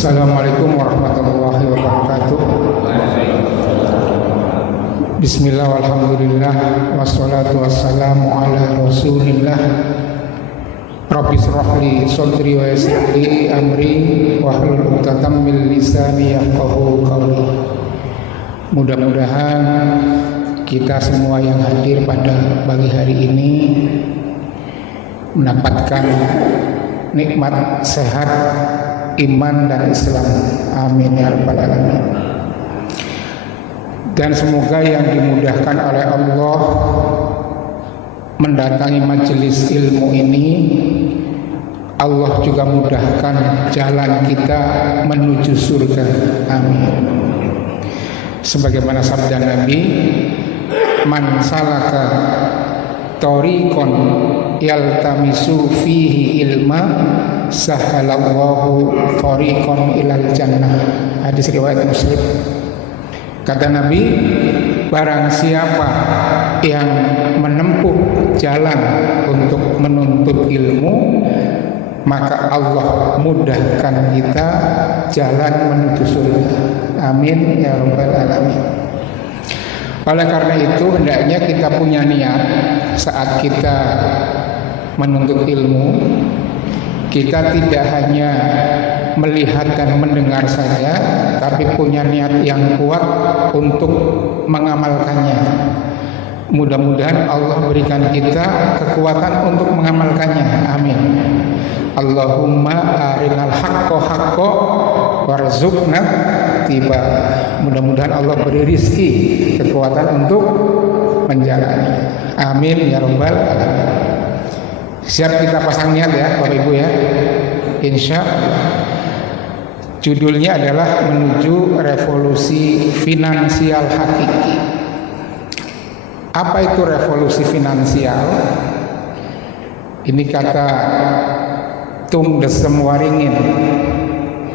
Assalamualaikum warahmatullahi wabarakatuh. Bismillah walhamdulillah wassalatu wassalamu ala rasulillah. Rabbi shrahli sadri wa yassir li amri wahlul 'uqdatam min lisani yafqahu qawli. Mudah-mudahan kita semua yang hadir pada pagi hari ini mendapatkan nikmat sehat iman dan Islam. Amin ya rabbal alamin. Dan semoga yang dimudahkan oleh Allah mendatangi majelis ilmu ini, Allah juga mudahkan jalan kita menuju surga. Amin. Sebagaimana sabda Nabi, man salaka tariqan yaltamisu fihi ilma sahalallahu tariqan ilal jannah. Hadis riwayat Muslim. Kata Nabi, barang siapa yang menempuh jalan untuk menuntut ilmu, maka Allah mudahkan kita jalan menuju surga. Amin ya rabbal alamin. Oleh karena itu hendaknya kita punya niat saat kita menuntut ilmu, kita tidak hanya melihat dan mendengar saja, tapi punya niat yang kuat untuk mengamalkannya. Mudah-mudahan Allah berikan kita kekuatan untuk mengamalkannya. Amin. Allahumma arinal haqqo haqqo warzuqna tiba. Mudah-mudahan Allah beri rizki kekuatan untuk menjalani. Amin ya rabbal alamin. Siap kita pasang niat ya Bapak Ibu ya. Insya Allah. Judulnya adalah menuju revolusi finansial hakiki. Apa itu revolusi finansial? Ini kata Tung Desem Waringin.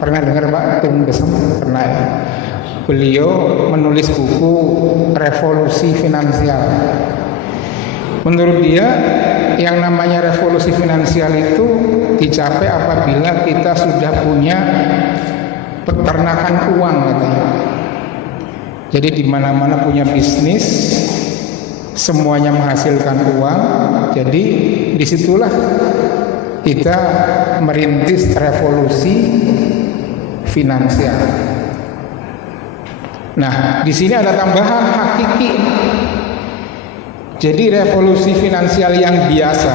Pernah dengar Pak Tung Desem? Pernah ya. Beliau menulis buku Revolusi Finansial. Menurut dia, yang namanya revolusi finansial itu dicapai apabila kita sudah punya peternakan uang katanya. Jadi di mana-mana punya bisnis, semuanya menghasilkan uang. Jadi disitulah kita merintis revolusi finansial. Nah, di sini ada tambahan hakiki. Jadi revolusi finansial yang biasa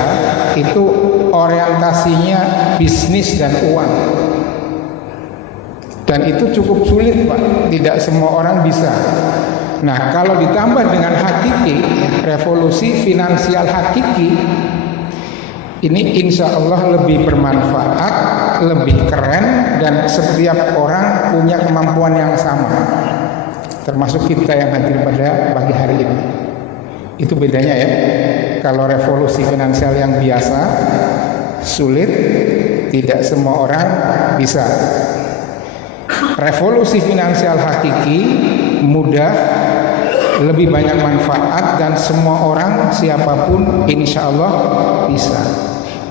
itu orientasinya bisnis dan uang. Dan itu cukup sulit Pak, tidak semua orang bisa. Nah, kalau ditambah dengan hakiki, revolusi finansial hakiki, ini insya Allah lebih bermanfaat, lebih keren, dan setiap orang punya kemampuan yang sama. Termasuk kita yang hadir pada pagi hari ini. Itu bedanya ya. Kalau revolusi finansial yang biasa sulit, tidak semua orang bisa. Revolusi finansial hakiki mudah, lebih banyak manfaat, dan semua orang siapapun insya Allah bisa.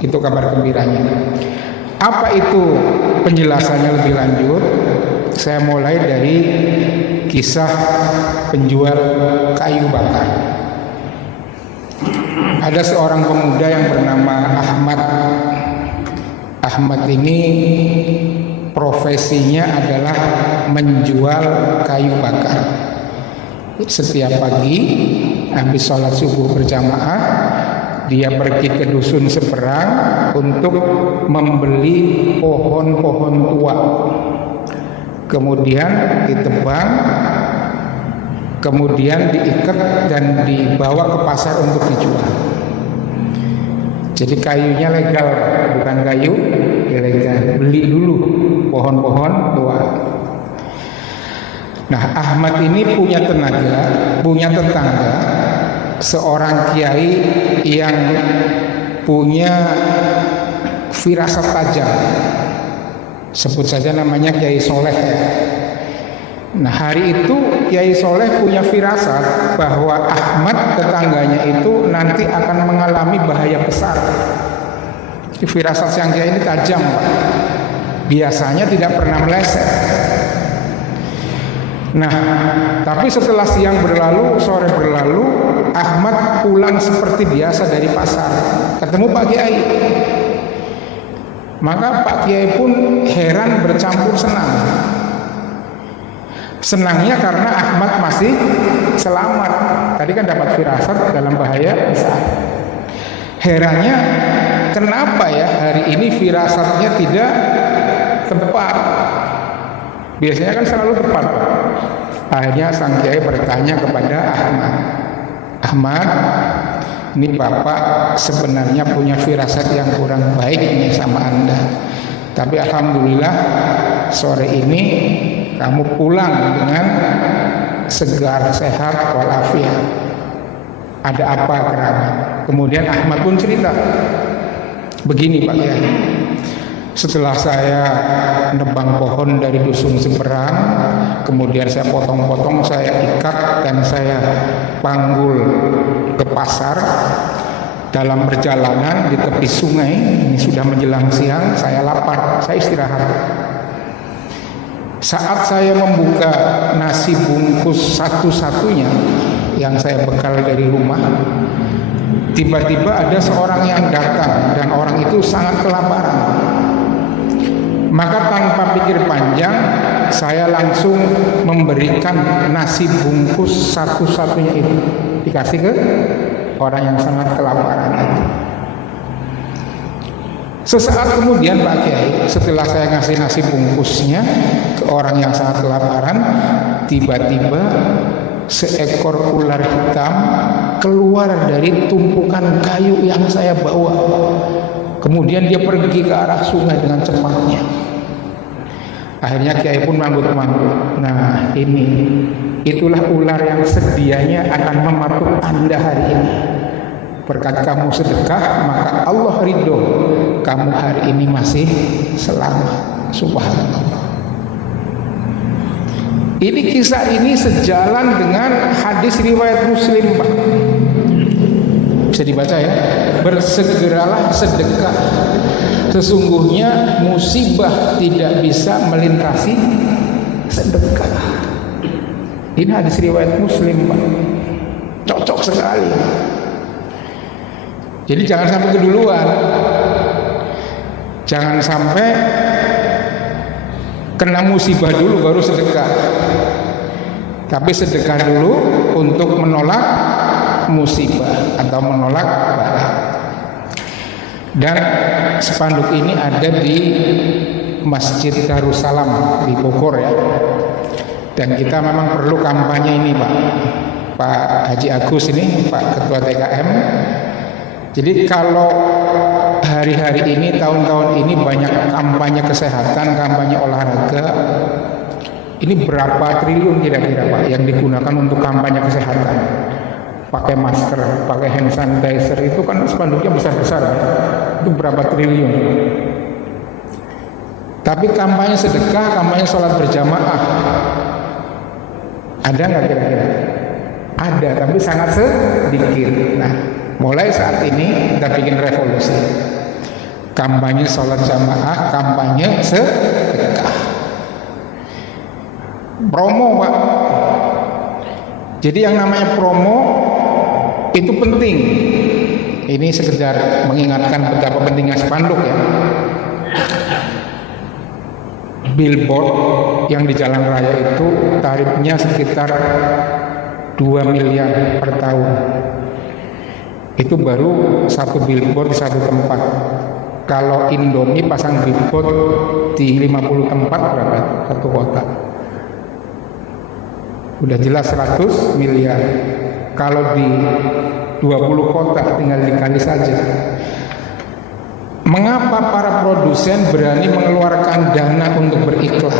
Itu kabar gembiranya. Apa itu penjelasannya lebih lanjut? Saya mulai dari kisah penjual kayu bakar. Ada seorang pemuda yang bernama Ahmad. Ahmad ini profesinya adalah menjual kayu bakar. Setiap pagi habis sholat subuh berjamaah, dia pergi ke dusun seberang untuk membeli pohon-pohon tua. Kemudian ditebang, kemudian diikat dan dibawa ke pasar untuk dijual. Jadi kayunya legal, bukan kayu ilegal. Beli dulu pohon-pohon tua. Nah, Ahmad ini punya tenaga, punya tetangga, seorang kiai yang punya firasat tajam. Sebut saja namanya Kiai Soleh ya. Nah, hari itu Kiai Soleh punya firasat bahwa Ahmad tetangganya itu nanti akan mengalami bahaya besar. Firasat sang Kiai ini tajam Pak. biasanya tidak pernah meleset. Nah, tapi setelah siang berlalu, sore berlalu, Ahmad pulang seperti biasa dari pasar, ketemu Pak Kiai. Maka Pak Kiai pun heran bercampur senang. Senangnya karena Ahmad masih selamat. Tadi kan dapat firasat dalam bahaya besar. Herannya, kenapa ya hari ini firasatnya tidak tepat? Biasanya kan selalu tepat. Akhirnya sang kiai bertanya kepada Ahmad, Ahmad, ini bapak sebenarnya punya firasat yang kurang baik ini sama anda, tapi alhamdulillah sore ini kamu pulang dengan segar, sehat, walafiat. Ada apa kerabat? Kemudian Ahmad pun cerita, begini Pak Kiai, setelah saya nebang pohon dari dusun seberang, kemudian saya potong-potong, saya ikat dan saya panggul ke pasar. Dalam perjalanan di tepi sungai, ini sudah menjelang siang, saya lapar, saya istirahat. Saat saya membuka nasi bungkus satu-satunya yang saya bekal dari rumah, tiba-tiba ada seorang yang datang dan orang itu sangat kelaparan. Maka tanpa pikir panjang, saya langsung memberikan nasi bungkus satu-satunya itu, dikasih ke orang yang sangat kelaparan itu. Sesaat kemudian Pak Kiai, setelah saya ngasih nasi bungkusnya ke orang yang sangat kelaparan, tiba-tiba seekor ular hitam keluar dari tumpukan kayu yang saya bawa. Kemudian dia pergi ke arah sungai dengan cepatnya. Akhirnya Kiai pun manggut-manggut. Nah ini, itulah ular yang sedianya akan mematuk Anda hari ini. Berkat kamu sedekah, maka Allah ridho kamu hari ini masih selamat. Subhanallah. Ini kisah ini sejalan dengan hadis riwayat Muslim, Pak. Bisa dibaca ya. Bersegeralah sedekah, sesungguhnya musibah tidak bisa melintasi sedekah. Ini hadis riwayat Muslim, Pak. Cocok sekali. Jadi jangan sampai keduluan. Jangan sampai kena musibah dulu baru sedekah. Tapi sedekah dulu untuk menolak musibah atau menolak bala. Dan spanduk ini ada di Masjid Darussalam di Bogor ya. Dan kita memang perlu kampanye ini Pak Haji Agus ini, Pak Ketua TKM. Jadi kalau hari-hari ini, tahun-tahun ini banyak kampanye kesehatan, kampanye olahraga. Ini berapa triliun kira-kira Pak yang digunakan untuk kampanye kesehatan? Pakai masker, pakai hand sanitizer, itu kan spanduknya besar-besar ya. Itu berapa triliun. Tapi kampanye sedekah, kampanye sholat berjamaah, ada nggak kira-kira? Ada, tapi sangat sedikit. Nah, mulai saat ini kita bikin revolusi. Kampanye sholat jamaah, kampanye sedekah. Promo Pak. Jadi yang namanya promo itu penting. Ini sekedar mengingatkan betapa pentingnya spanduk ya. Billboard yang di jalan raya itu tarifnya sekitar 2 miliar per tahun. Itu baru satu billboard di satu tempat. Kalau Indomie pasang billboard di 50 tempat berapa? Satu kota. Udah jelas 100 miliar. Kalau di 20 kota tinggal dikali saja. Mengapa para produsen berani mengeluarkan dana untuk beriklan?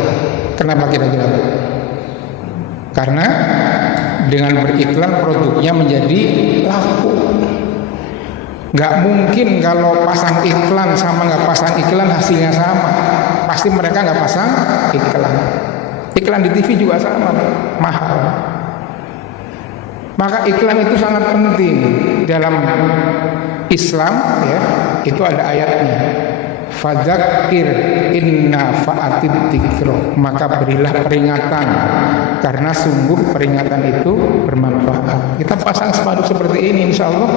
Kenapa kira-kira? Karena dengan beriklan produknya menjadi laku. Nggak mungkin kalau pasang iklan sama nggak pasang iklan hasilnya sama. Pasti mereka nggak pasang iklan. Iklan di TV juga sama, mahal. Maka iklan itu sangat penting dalam Islam ya. Itu ada ayatnya. Fadzakir inna fa'atid dzikra, maka berilah peringatan karena sungguh peringatan itu bermanfaat. Kita pasang spanduk seperti ini, insya Allah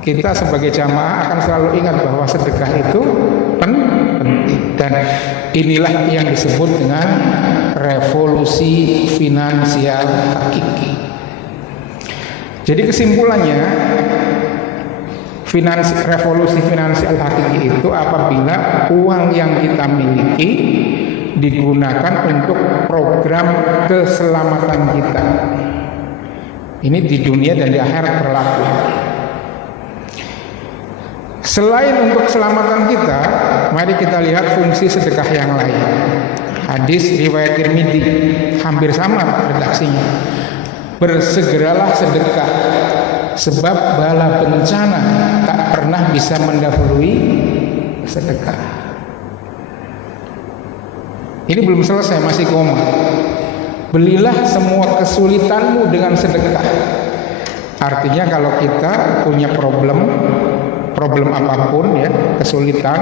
kita sebagai jamaah akan selalu ingat bahwa sedekah itu penting, dan inilah yang disebut dengan revolusi finansial hakiki. Jadi kesimpulannya, revolusi finansial hakiki itu apabila uang yang kita miliki digunakan untuk program keselamatan kita. Ini di dunia dan di akhirat berlaku. Selain untuk keselamatan kita, mari kita lihat fungsi sedekah yang lain. Hadis riwayat Tirmidzi hampir sama redaksinya. Bersegeralah sedekah, sebab bala bencana tak pernah bisa mendahului sedekah. Ini belum selesai, masih koma. Belilah semua kesulitanmu dengan sedekah. Artinya kalau kita punya problem apapun ya, kesulitan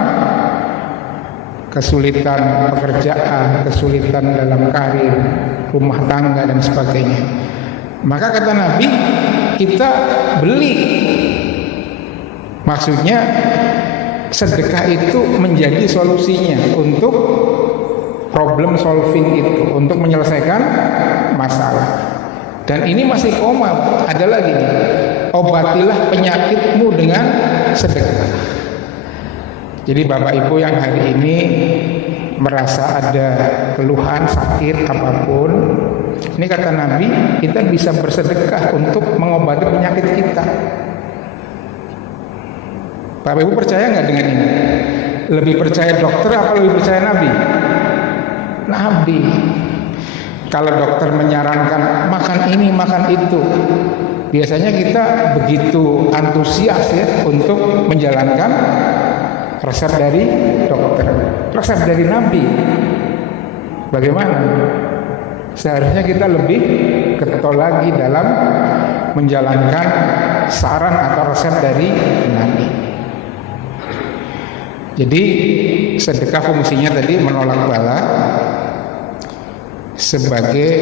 pekerjaan, kesulitan dalam karir, rumah tangga dan sebagainya, maka kata Nabi, kita beli. Maksudnya sedekah itu menjadi solusinya untuk problem solving itu, untuk menyelesaikan masalah. Dan ini masih koma, ada lagi nih. Obatilah penyakitmu dengan sedekah. Jadi Bapak Ibu yang hari ini merasa ada keluhan, sakit apapun, ini kata Nabi, kita bisa bersedekah untuk mengobati penyakit kita. Bapak Ibu percaya nggak dengan ini? Lebih percaya dokter apa lebih percaya Nabi? Nabi. Kalau dokter menyarankan makan ini, makan itu, biasanya kita begitu antusias ya untuk menjalankan resep dari dokter, resep dari Nabi. Bagaimana? Seharusnya kita lebih getol lagi dalam menjalankan saran atau resep dari Nabi. Jadi sedekah fungsinya tadi menolak bala, sebagai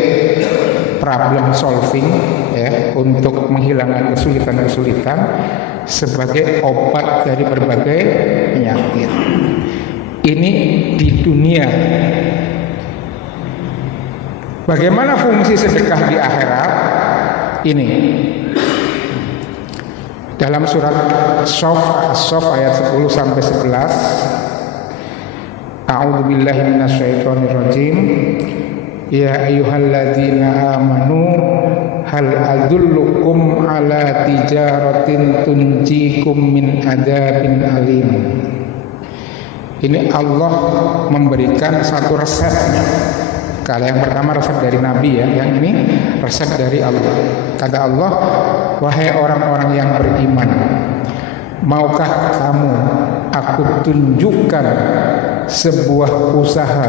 problem solving ya, untuk menghilangkan kesulitan-kesulitan, sebagai obat dari berbagai penyakit. Ini di dunia. Bagaimana fungsi sedekah di akhirat? Ini dalam surat As-Saff ayat 10 sampai 11. A'udzubillahi minasyaitonirrajim. Ya ayyuhalladzina amanu hal adullukum ala tijaratin tunjikum min adzabin alim. Ini Allah memberikan satu resepnya. Kalau yang pertama resep dari Nabi ya, yang ini resep dari Allah. Kata Allah, wahai orang-orang yang beriman, maukah kamu aku tunjukkan sebuah usaha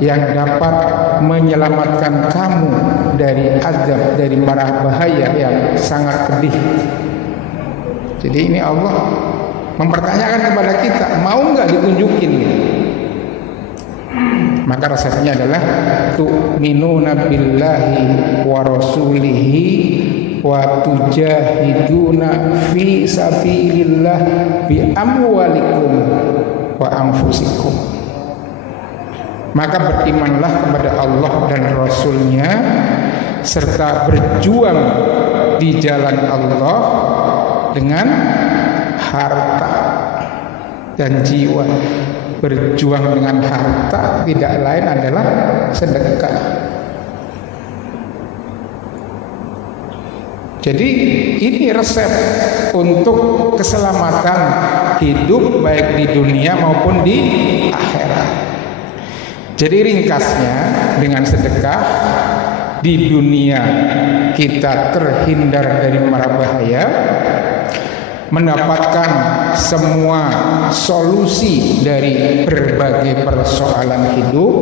yang dapat menyelamatkan kamu dari azab, dari mara bahaya yang sangat pedih. Jadi ini Allah mempertanyakan kepada kita, mau nggak ditunjukin? Maka resepnya adalah tu'minuna billahi wa rasulihi wa tujahiduna fi sabilillah bi amwalikum wa anfusikum. Maka berimanlah kepada Allah dan Rasulnya, serta berjuang di jalan Allah dengan harta dan jiwa. Berjuang dengan harta tidak lain adalah sedekah. Jadi ini resep untuk keselamatan hidup baik di dunia maupun di akhirat. Jadi ringkasnya, dengan sedekah di dunia kita terhindar dari mara bahaya, mendapatkan semua solusi dari berbagai persoalan hidup,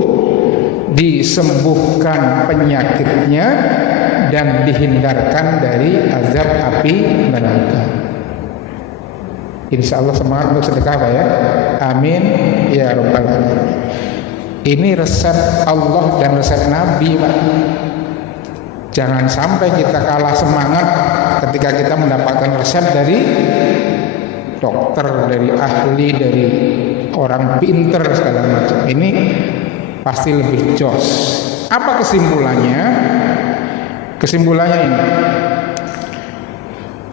disembuhkan penyakitnya, dan dihindarkan dari azab api neraka. Insya Allah semangat untuk sedekah Pak ya. Amin ya rabbal alamin. Ini resep Allah dan resep Nabi Pak. Jangan sampai kita kalah semangat ketika kita mendapatkan resep dari dokter, dari ahli, dari orang pinter segala macam. Ini pasti lebih jos. Apa kesimpulannya? Kesimpulannya ini.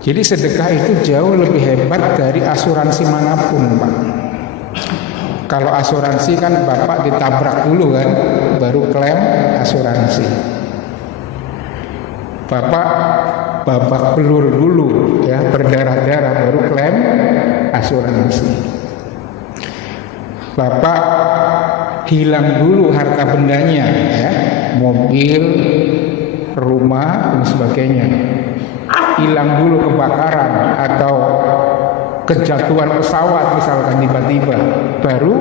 Jadi sedekah itu jauh lebih hebat dari asuransi manapun Pak. Kalau asuransi kan Bapak ditabrak dulu kan, baru klaim asuransi. Bapak babak belur dulu ya, berdarah-darah baru klaim asuransi. Bapak hilang dulu harta bendanya ya, mobil, rumah dan sebagainya. Hilang dulu kebakaran atau kejatuhan pesawat misalkan tiba-tiba, baru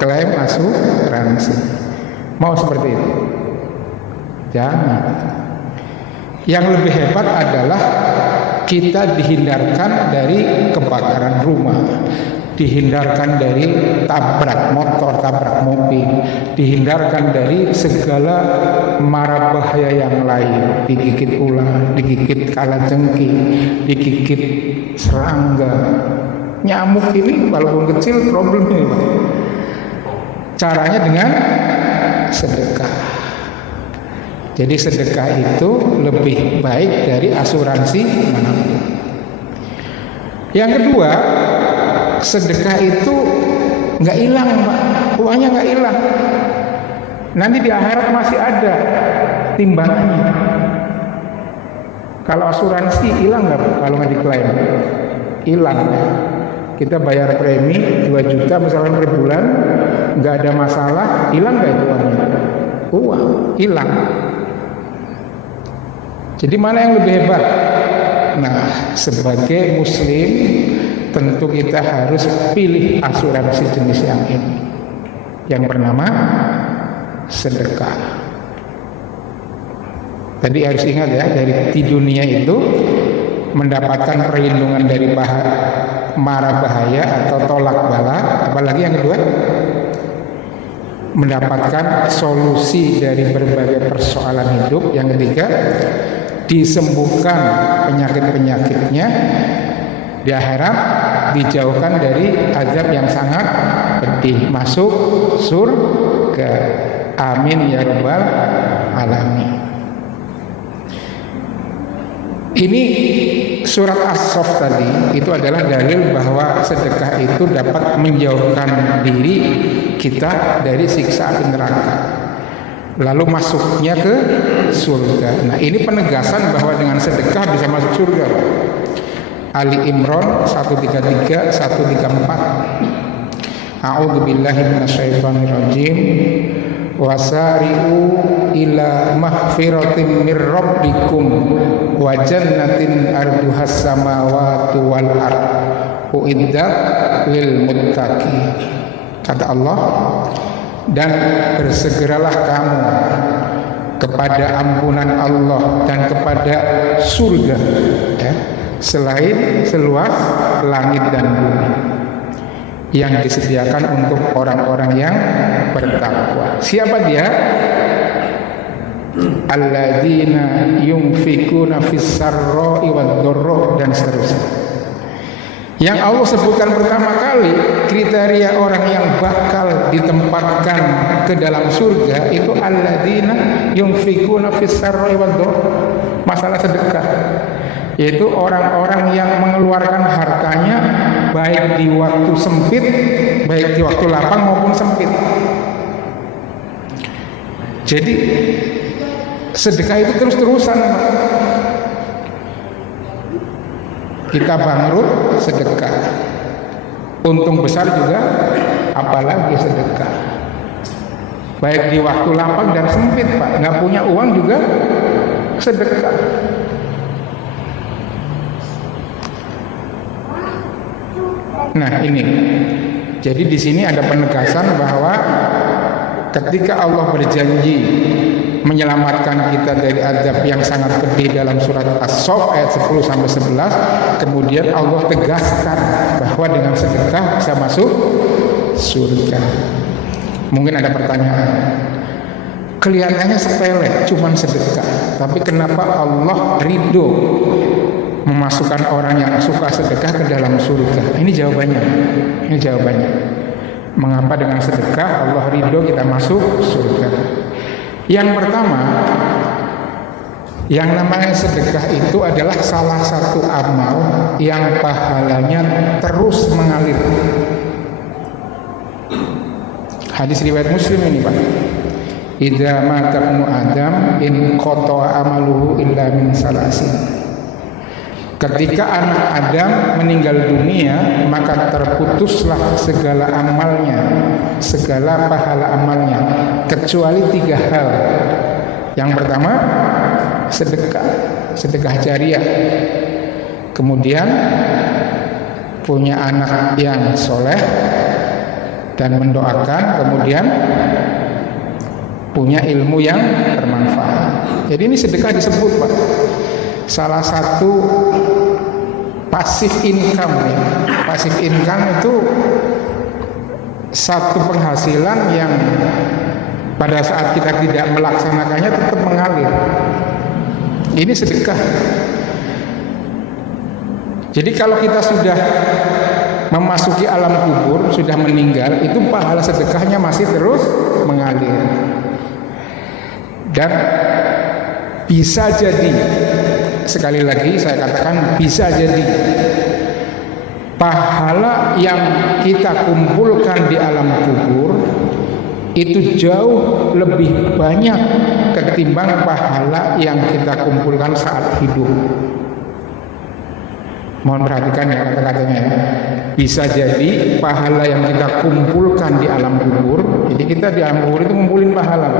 klaim asuransi. Mau seperti itu? Jangan. Yang lebih hebat adalah kita dihindarkan dari kebakaran rumah, dihindarkan dari tabrak motor, tabrak mobil, dihindarkan dari segala mara bahaya yang lain, digigit ular, digigit kalajengking, digigit serangga, nyamuk. Ini walaupun kecil problemnya Pak. Caranya dengan sedekah. Jadi sedekah itu lebih baik dari asuransi manapun. Yang kedua, sedekah itu nggak hilang Pak, uangnya nggak hilang. Nanti di akhirat masih ada timbangannya. Kalau asuransi hilang nggak Pak? Kalau nggak diklaim, hilang. Kita bayar premi 2 juta misalnya per bulan, nggak ada masalah, hilang nggak itu uangnya? Uang hilang. Jadi mana yang lebih hebat? Nah, sebagai muslim tentu kita harus pilih asuransi jenis yang ini, yang bernama sedekah. Tadi harus ingat ya, dari di dunia itu mendapatkan perlindungan dari mara bahaya atau tolak bala. Apalagi yang kedua, mendapatkan solusi dari berbagai persoalan hidup. Yang ketiga, disembuhkan penyakit-penyakitnya. Di akhirat dijauhkan dari azab yang sangat pedih, masuk surga. Amin ya rabbal alamin. Ini surat As-Saff tadi itu adalah dalil bahwa sedekah itu dapat menjauhkan diri kita dari siksa api neraka, lalu masuknya ke surga. Nah, ini penegasan bahwa dengan sedekah bisa masuk surga. Ali Imran 133 134. A'udzubillahi minasyaitonirrajim. Wasari'u ila mahfiratin mir rabbikum wa jannatin arduhas samawati wal ard uiddat lil muttaqin. Kata Allah, dan bersegeralah kamu kepada ampunan Allah dan kepada surga ya, selain seluas langit dan bumi, yang disediakan untuk orang-orang yang bertakwa. Siapa dia? Alladzina yunfikuna fis sarra'i wad dharra, dan seterusnya. Yang Allah sebutkan pertama kali kriteria orang yang bakal ditempatkan ke dalam surga itu alladzina yunfikuna fis sarra'i wad dharra. Masalah sedekah, yaitu orang-orang yang mengeluarkan hartanya baik di waktu sempit, baik di waktu lapang maupun sempit. Jadi sedekah itu terus-terusan. Kita bangkrut sedekah, untung besar juga apalagi sedekah. Baik di waktu lapang dan sempit Pak, nggak punya uang juga sedekah. Nah ini, jadi di sini ada penegasan bahwa ketika Allah berjanji menyelamatkan kita dari azab yang sangat pedih dalam surat As-Saff ayat 10-11, kemudian Allah tegaskan bahwa bahwa dengan sedekah bisa masuk surga. Mungkin ada pertanyaan, kelihatannya sepele, cuman sedekah, tapi kenapa Allah ridho memasukkan orang yang suka sedekah ke dalam surga? Ini jawabannya. Mengapa dengan sedekah Allah ridho kita masuk surga? Yang pertama, yang namanya sedekah itu adalah salah satu amal yang pahalanya terus mengalir. Hadis riwayat Muslim ini, Pak. Idza mata ibnu Adam in qata'a amaluhu illa min salasin. Ketika anak Adam meninggal dunia, maka terputuslah segala amalnya, segala pahala amalnya, kecuali 3 hal. Yang pertama, sedekah jariah. Kemudian punya anak yang soleh dan mendoakan, kemudian punya ilmu yang bermanfaat. Jadi ini sedekah disebut, Pak, salah satu passive income ya. Passive income itu satu penghasilan yang pada saat kita tidak melaksanakannya tetap mengalir. Ini sedekah. Jadi kalau kita sudah memasuki alam kubur, sudah meninggal, itu pahala sedekahnya masih terus mengalir. Dan bisa jadi, sekali lagi saya katakan, bisa jadi pahala yang kita kumpulkan di alam kubur itu jauh lebih banyak ketimbang pahala yang kita kumpulkan saat hidup. Mohon perhatikan ya kata-katanya ya. Bisa jadi pahala yang kita kumpulkan di alam kubur, jadi kita di alam kubur itu ngumpulin pahala,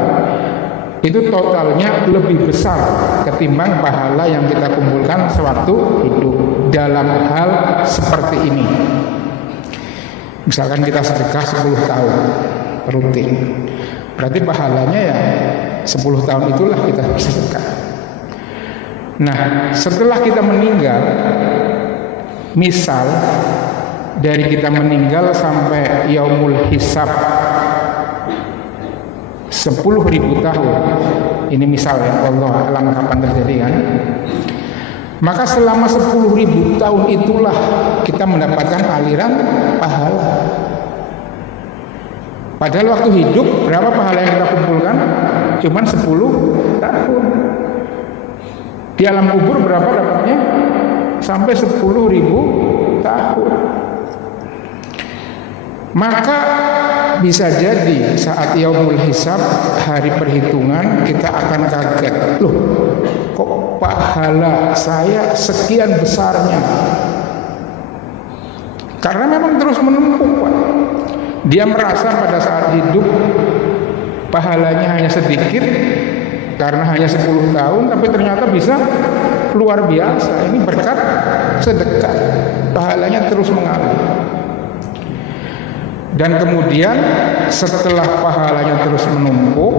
itu totalnya lebih besar ketimbang pahala yang kita kumpulkan sewaktu hidup dalam hal seperti ini. Misalkan kita sedekah 10 tahun rutin, berarti pahalanya ya 10 tahun itulah kita sedekah. Nah, setelah kita meninggal, misal dari kita meninggal sampai yaumul hisab 10.000 tahun, ini misal ya, Allah alam kapan terjadi kan, maka selama 10.000 tahun itulah kita mendapatkan aliran pahala. Padahal waktu hidup berapa pahala yang kita kumpulkan? Cuman 10 tahun. Di alam kubur berapa dapatnya? Sampai 10.000 tahun. Maka bisa jadi saat yaumul hisab, hari perhitungan, kita akan kaget, loh kok pahala saya sekian besarnya? Karena memang terus menumpuk, Pak. Dia merasa pada saat hidup pahalanya hanya sedikit karena hanya 10 tahun, tapi ternyata bisa luar biasa. Ini berkat sedekah, pahalanya terus mengalir. Dan kemudian setelah pahalanya terus menumpuk,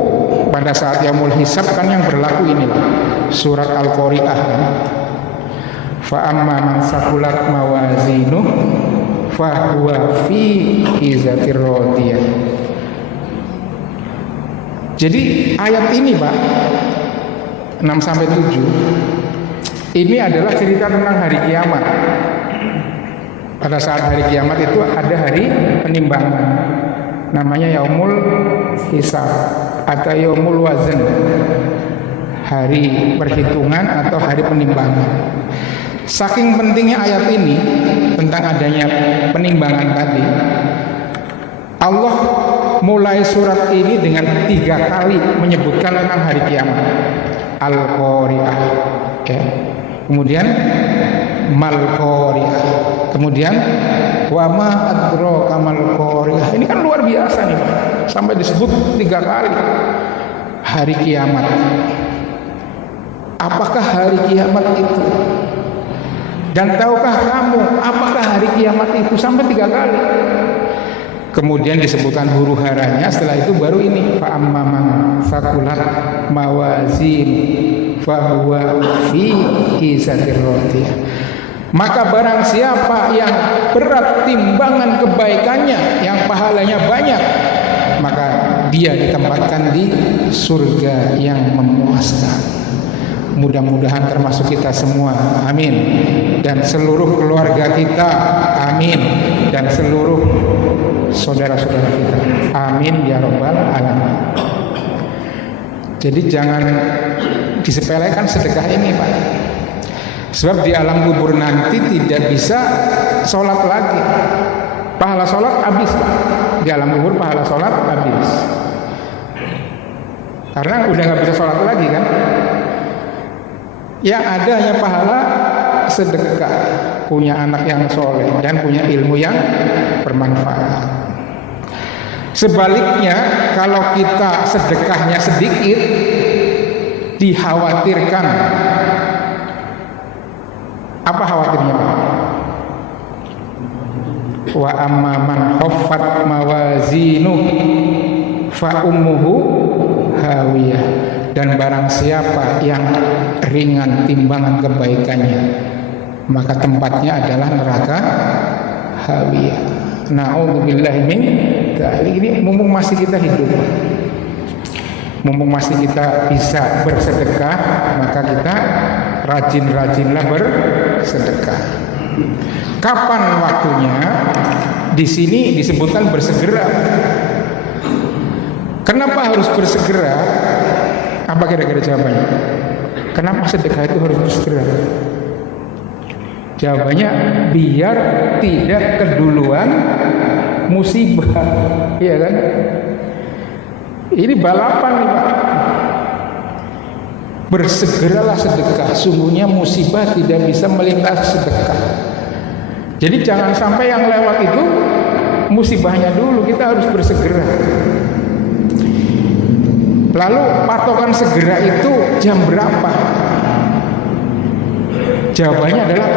pada saat yaumul hisab kan yang berlaku inilah surat Al-Qari'ah. Fa amma man saqulat mawazinuh fa huwa fi izatir radiyah. Jadi ayat ini, Pak, 6 sampai 7 ini adalah cerita tentang hari kiamat. Pada saat hari kiamat itu ada hari penimbangan, namanya yaumul hisab atau yaumul wazn, hari perhitungan atau hari penimbangan. Saking pentingnya ayat ini tentang adanya penimbangan tadi, Allah mulai surat ini dengan 3 kali menyebutkan tentang hari kiamat. Al-Qari'ah, okay. Kemudian Mal-Qari'ah, kemudian wa ma adraka mal-Qari'ah. Ini kan luar biasa nih, Pak. Sampai disebut 3 kali hari kiamat. Apakah hari kiamat itu? Dan tahukah kamu apakah hari kiamat itu? Sampai 3 kali. Kemudian disebutkan huru haranya, setelah itu baru ini fa amman saqulat mawazin fa huwa fi izatir radiyah. Maka barang siapa yang berat timbangan kebaikannya, yang pahalanya banyak, maka dia ditempatkan di surga yang memuaskan. Mudah-mudahan termasuk kita semua, amin. Dan seluruh keluarga kita, amin. Dan seluruh saudara-saudara kita, amin ya rabbal alamin. Jadi jangan disepelekan sedekah ini, Pak. Sebab di alam kubur nanti tidak bisa sholat lagi. Pahala sholat habis, Pak. Di alam kubur pahala sholat habis. Karena udah nggak bisa sholat lagi kan. Yang ada hanya pahala sedekah, punya anak yang soleh dan punya ilmu yang bermanfaat. Sebaliknya, kalau kita sedekahnya sedikit, dikhawatirkan. Apa khawatirnya, Pak? Wa amma man khaffat mawazinu fa ummuhu hawiyah. Dan barang siapa yang ringan timbangan kebaikannya, maka tempatnya adalah neraka hawiyah. Na'udzubillahi min dzalik. Ini mumpung masih kita hidup, mumpung masih kita bisa bersedekah, maka kita rajin-rajinlah bersedekah. Kapan waktunya? Di sini disebutkan bersegera. Kenapa harus bersegera? Apa kira-kira jawabannya? Kenapa sedekah itu harus bersegera? Jawabannya biar tidak keduluan musibah, iya kan? Ini balapan nih, Pak. Bersegeralah sedekah, sungguhnya musibah tidak bisa melintas sedekah. Jadi jangan sampai yang lewat itu musibahnya dulu, kita harus bersegera. Lalu patokan segera itu jam berapa? Jawabannya adalah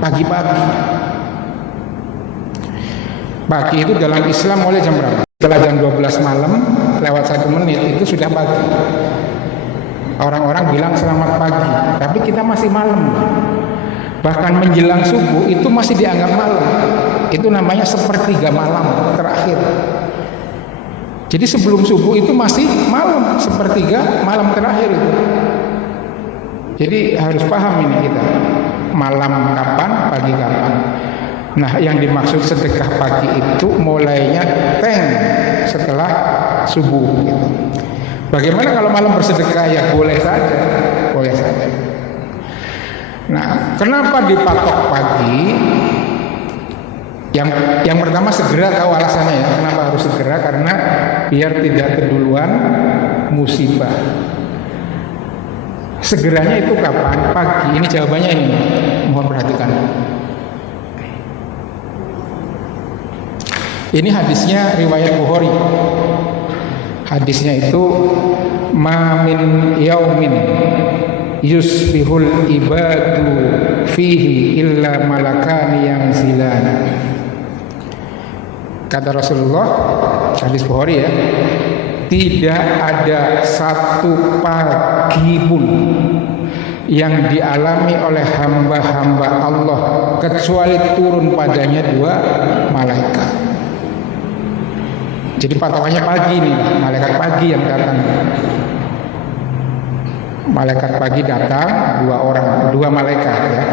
pagi-pagi. Pagi itu dalam Islam mulai jam berapa? Setelah jam 12 malam lewat 1 menit itu sudah pagi. Orang-orang bilang selamat pagi, tapi kita masih malam. Bahkan menjelang subuh itu masih dianggap malam. Itu namanya sepertiga malam terakhir. Jadi sebelum subuh itu masih malam, sepertiga malam terakhir itu. Jadi harus paham ini kita. Malam kapan, pagi kapan. Nah, yang dimaksud sedekah pagi itu mulainya setelah subuh gitu. Bagaimana kalau malam bersedekah? Ya boleh saja, boleh saja. Nah, kenapa dipatok pagi? Yang pertama segera, tahu alasannya ya. Kenapa harus segera? Karena biar tidak keduluan musibah. Segeranya itu kapan? Pagi. Ini jawabannya ini. Mohon perhatikan. Ini hadisnya riwayat Bukhari. Hadisnya itu ma min yaumin yusbihul ibadu fihi illa malakani yang zilan. Kata Rasulullah, hadis Bukhari ya, tidak ada satu pagi pun yang dialami oleh hamba-hamba Allah kecuali turun padanya 2 malaikat. Jadi patokannya pagi nih, malaikat pagi yang datang. Malaikat pagi datang 2 orang, 2 malaikat ya.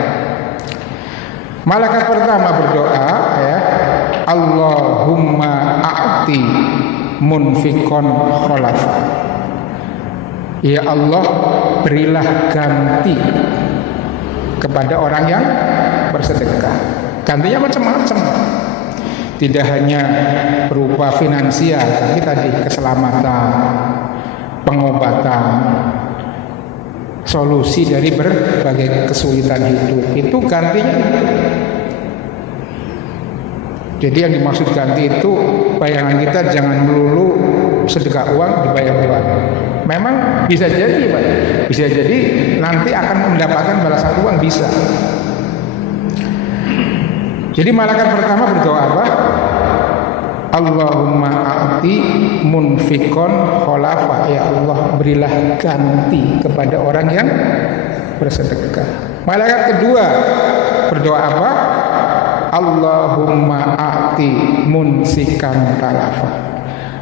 Malaikat pertama berdoa ya, Allahumma a'ti munfikon kholafa. Ya Allah, berilah ganti kepada orang yang bersedekah. Gantinya macam-macam. Tidak hanya berupa finansial, tapi tadi keselamatan, pengobatan, solusi dari berbagai kesulitan hidup. Itu gantinya. Jadi yang dimaksud ganti itu, bayangan kita jangan melulu sedekah uang dibayar uang. Memang bisa jadi, Pak. Bisa jadi nanti akan mendapatkan balasan uang, bisa. Jadi malaikat pertama berdoa apa? Allahumma a'ti munfikon kholafa. Ya Allah, berilah ganti kepada orang yang bersedekah. Malaikat kedua berdoa apa? Allahumma a'ti munsikan talafa.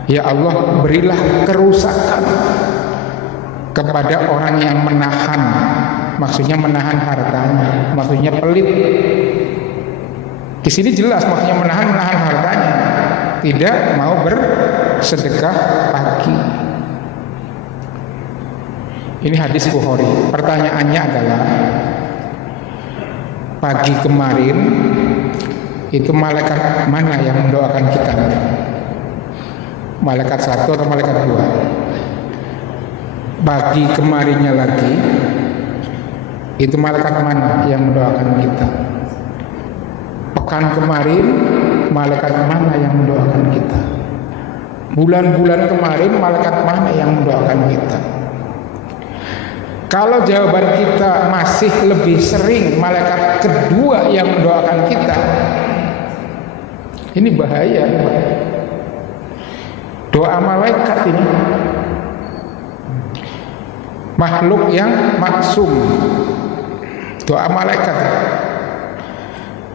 Ya Allah, berilah kerusakan kepada orang yang menahan, maksudnya menahan hartanya, maksudnya pelit. Di sini jelas maksudnya menahan hartanya, tidak mau bersedekah pagi. Ini hadis Bukhari. Pertanyaannya adalah, pagi kemarin itu malaikat mana yang mendoakan kita? Malaikat satu atau malaikat dua? Pagi kemarinnya lagi itu malaikat mana yang mendoakan kita? Pekan kemarin malaikat mana yang mendoakan kita? Bulan-bulan kemarin malaikat mana yang mendoakan kita? Kalau jawaban kita masih lebih sering malaikat kedua yang mendoakan kita, ini bahaya. Doa malaikat ini makhluk yang maksum, doa malaikat.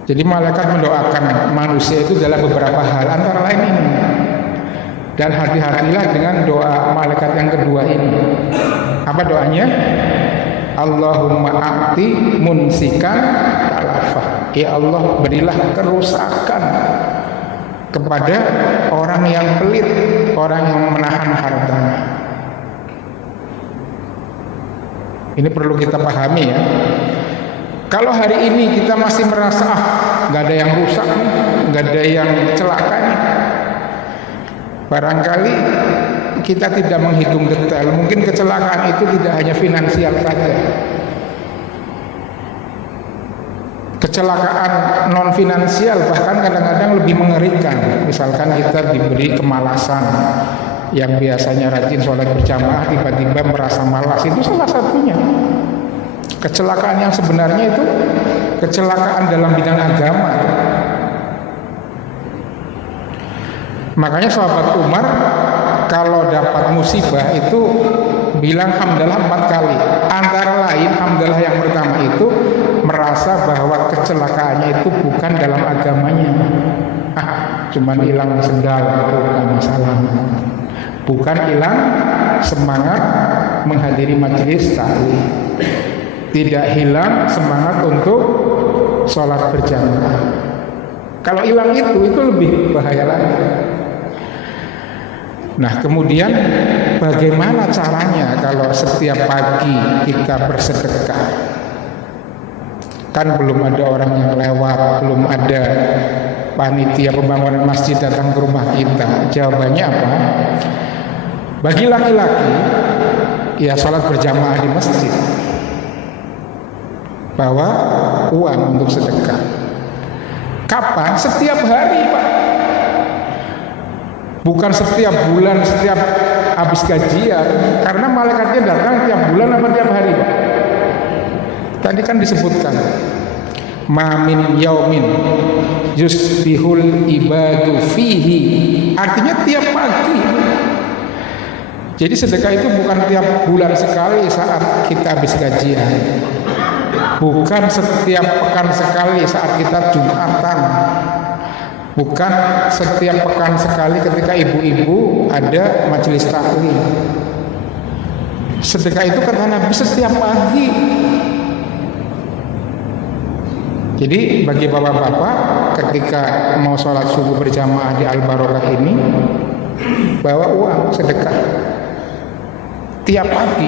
Jadi malaikat mendoakan manusia itu dalam beberapa hal, antara lain ini. Dan hati-hatilah dengan doa malaikat yang kedua ini. Apa doanya? Allahumma a'ti munsikan talafah. Ya Allah, berilah kerusakan kepada orang yang pelit, orang yang menahan hartanya. Ini perlu kita pahami ya. Kalau hari ini kita masih merasa nggak ada yang rusak nih, nggak ada yang celaka nih, barangkali kita tidak menghitung detail. Mungkin kecelakaan itu tidak hanya finansial saja. Kecelakaan non finansial bahkan kadang-kadang lebih mengerikan. Misalkan kita diberi kemalasan, yang biasanya rajin sholat berjamaah tiba-tiba merasa malas, itu salah satunya. Kecelakaan yang sebenarnya itu kecelakaan dalam bidang agama. Makanya sahabat Umar kalau dapat musibah itu bilang hamdalah 4 kali. Antara lain hamdalah yang pertama itu merasa bahwa kecelakaannya itu bukan dalam agamanya. Cuman hilang sendal, bukan masalah. Bukan hilang semangat menghadiri majelis taklim. Tidak hilang semangat untuk sholat berjamaah. Kalau hilang itu lebih bahaya lagi. Nah, kemudian bagaimana caranya kalau setiap pagi kita bersedekah? Kan belum ada orang yang lewat, belum ada panitia pembangunan masjid datang ke rumah kita. Jawabannya apa? Bagi laki-laki, ya sholat berjamaah di masjid. Bawa uang untuk sedekah. Kapan? Setiap hari, Pak. Bukan setiap bulan, setiap habis gajian. Karena malaikatnya datang tiap bulan apa tiap hari, Pak? Tadi kan disebutkan, ma min yaumin yusbihul ibadu fihi. Artinya tiap pagi. Jadi sedekah itu bukan tiap bulan sekali saat kita habis gajian. Bukan setiap pekan sekali saat kita Jumatan. Bukan setiap pekan sekali ketika ibu-ibu ada majelis taklim. Sedekah itu kata Nabi setiap pagi. Jadi bagi bapak-bapak ketika mau sholat subuh berjamaah di Al-Barokah ini, bawa uang sedekah tiap pagi.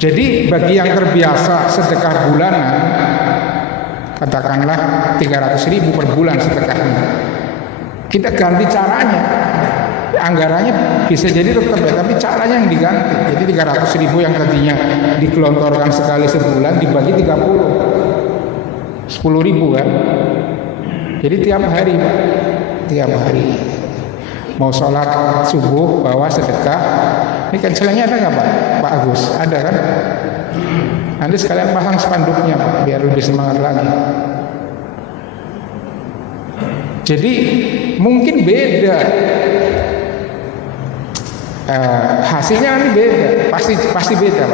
Jadi bagi yang terbiasa sedekah bulanan, katakanlah 300.000 per bulan sedekahnya, kita ganti caranya. Anggarannya bisa jadi tetap ya, tapi caranya yang diganti. Jadi 300.000 yang tadinya digelontorkan sekali sebulan dibagi 30, 10.000 kan. Jadi tiap hari, tiap hari mau sholat subuh bawa sedekah. Ini cancelannya ada nggak Pak Agus? Ada kan? Nanti sekalian pasang spanduknya Pak, biar lebih semangat lagi. Jadi mungkin beda, hasilnya nanti beda, pasti beda.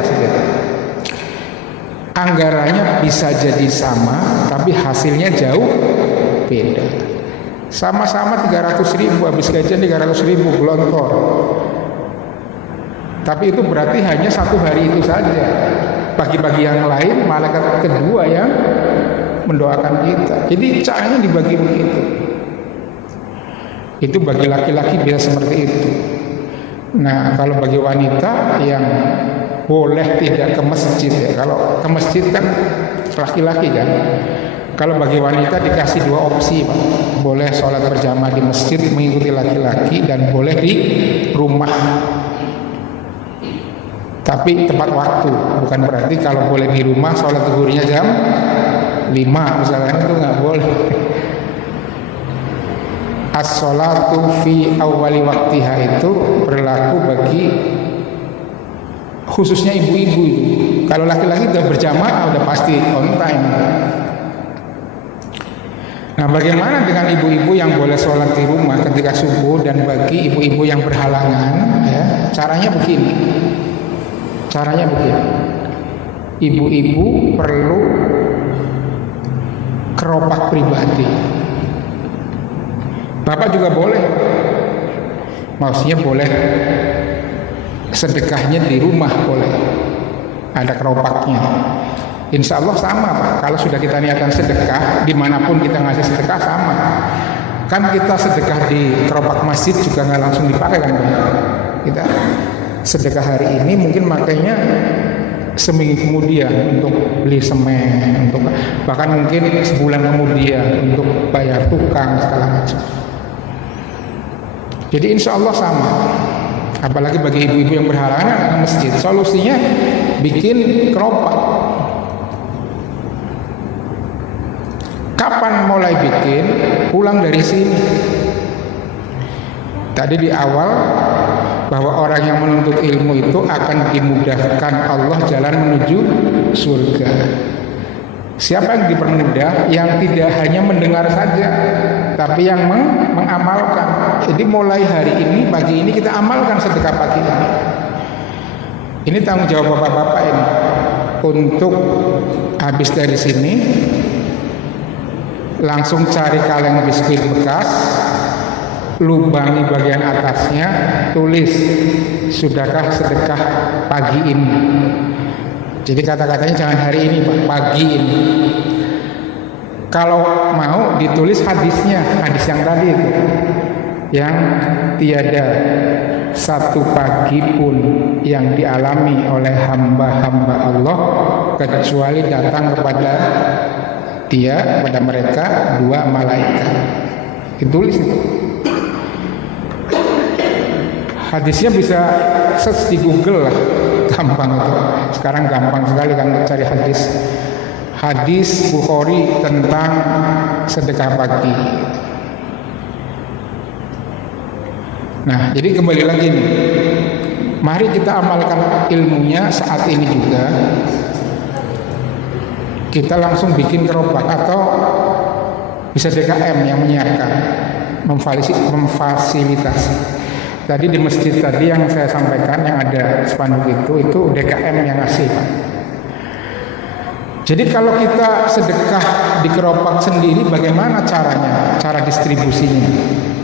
anggarannya bisa jadi sama, tapi hasilnya jauh beda. Sama-sama 300.000, habis gajian 300.000 gelontor, tapi itu berarti hanya satu hari itu saja. Bagi-bagi yang lain, malaikat kedua yang mendoakan kita. Jadi caranya dibagi begitu. Itu bagi laki-laki bisa seperti itu. Nah, kalau bagi wanita yang boleh tidak ke masjid ya. Kalau ke masjid kan laki-laki kan. Kalau bagi wanita dikasih dua opsi, Pak. Boleh sholat berjamaah di masjid mengikuti laki-laki, dan boleh di rumah. Tapi tepat waktu, bukan berarti kalau boleh di rumah sholat zuhurnya jam 5 misalnya, itu nggak boleh. As-sholatu fi awwali waktiha itu berlaku bagi khususnya ibu-ibu itu. Kalau laki-laki udah berjamaah udah pasti on time. Nah, bagaimana dengan ibu-ibu yang boleh sholat di rumah ketika subuh, dan bagi ibu-ibu yang berhalangan ya, caranya begini. Ibu-ibu perlu keropak pribadi. Bapak juga boleh, maksudnya boleh sedekahnya di rumah, boleh ada keropaknya. Insya Allah sama, Pak. Kalau sudah kita niatkan sedekah, dimanapun kita ngasih sedekah sama. Kan kita sedekah di keropak masjid juga nggak langsung dipakai kan, Pak? Kita sedekah hari ini mungkin makanya seminggu kemudian untuk beli semen, untuk bahkan mungkin sebulan kemudian untuk bayar tukang segala macam. Jadi insya Allah sama. Apalagi bagi ibu-ibu yang berhalangan ke masjid, solusinya bikin keropak. Kapan mulai bikin? Pulang dari sini. Tadi di awal bahwa orang yang menuntut ilmu itu akan dimudahkan Allah jalan menuju surga. Siapa yang dipermudah? Yang tidak hanya mendengar saja, tapi yang mengamalkan. Jadi mulai hari ini, pagi ini kita amalkan sedekah pagi ini. Ini tanggung jawab bapak-bapak ini. Untuk habis dari sini, langsung cari kaleng biskuit bekas, lubangi bagian atasnya, tulis sudahkah sedekah pagi ini. Jadi kata-katanya jangan hari ini, Pak, pagi ini. Kalau mau ditulis hadisnya, hadis yang tadi itu, yang tiada satu pagi pun yang dialami oleh hamba-hamba Allah kecuali datang kepada dia, kepada mereka dua malaikat. Ditulis itu. Hadisnya bisa search di Google lah, gampang itu. Sekarang gampang sekali kan cari hadis. Hadis Bukhari tentang sedekah pagi. Nah, jadi kembali lagi nih. Mari kita amalkan ilmunya saat ini juga. Kita langsung bikin keropak, atau bisa DKM yang menyiapkan, memfasilitasi. Tadi di masjid tadi yang saya sampaikan yang ada spanduk itu DKM yang ngasih, Pak. Jadi kalau kita sedekah di keropak sendiri, bagaimana caranya? Cara distribusinya?